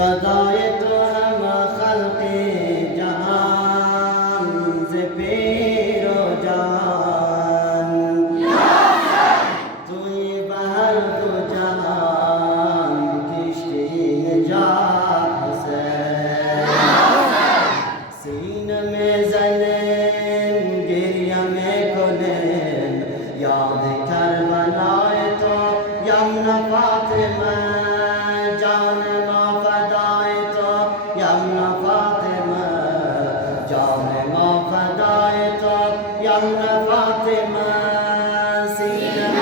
فدای تو هم خلق جهان ز پیر و جان توی بهر دو جهان کشتی نجات حسین سینه میزنن گریه میکنن یاد کربلای تو یمن فاطمه جان ما فدای تو یمن فاطمه جان ما فدای تو یمن فاطمه سینه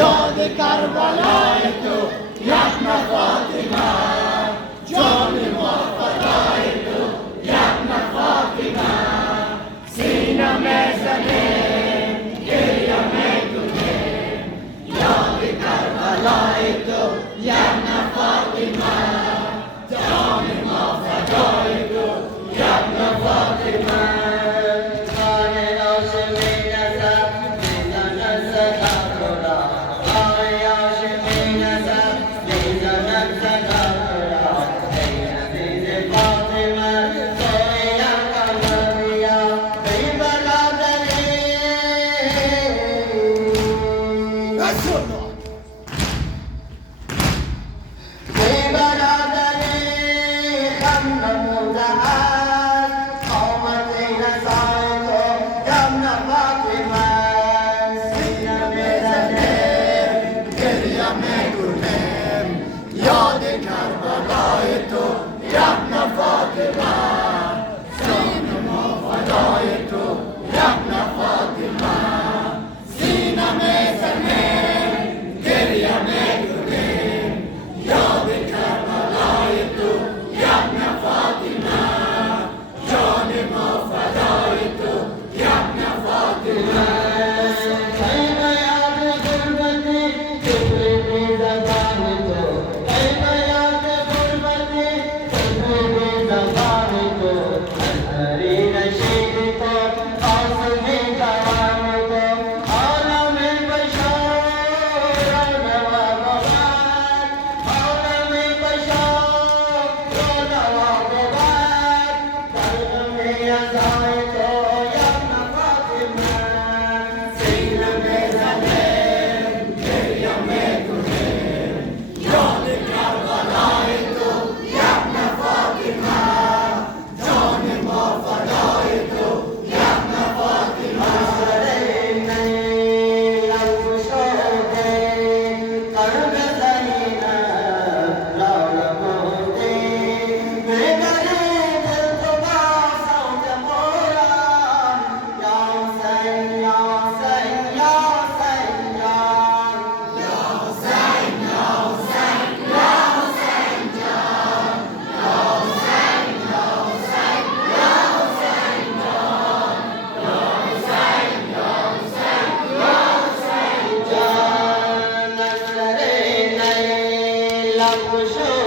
یاد کربلای تو یمن فاطمه جان ما فدای تو یمن فاطمه سینه میزنیم گریه میکنیم یاد کربلای تو یمن فاطمه جان ما فدای تو یمن فاطمه یاد کربلای تو یمن فاطمه سینه ما فدای تو یمن فاطمه سینه میزنیم گریه میکنیم یاد کربلای تو یمن فاطمه جان ما فدای تو یمن فاطمه Bye. خوشا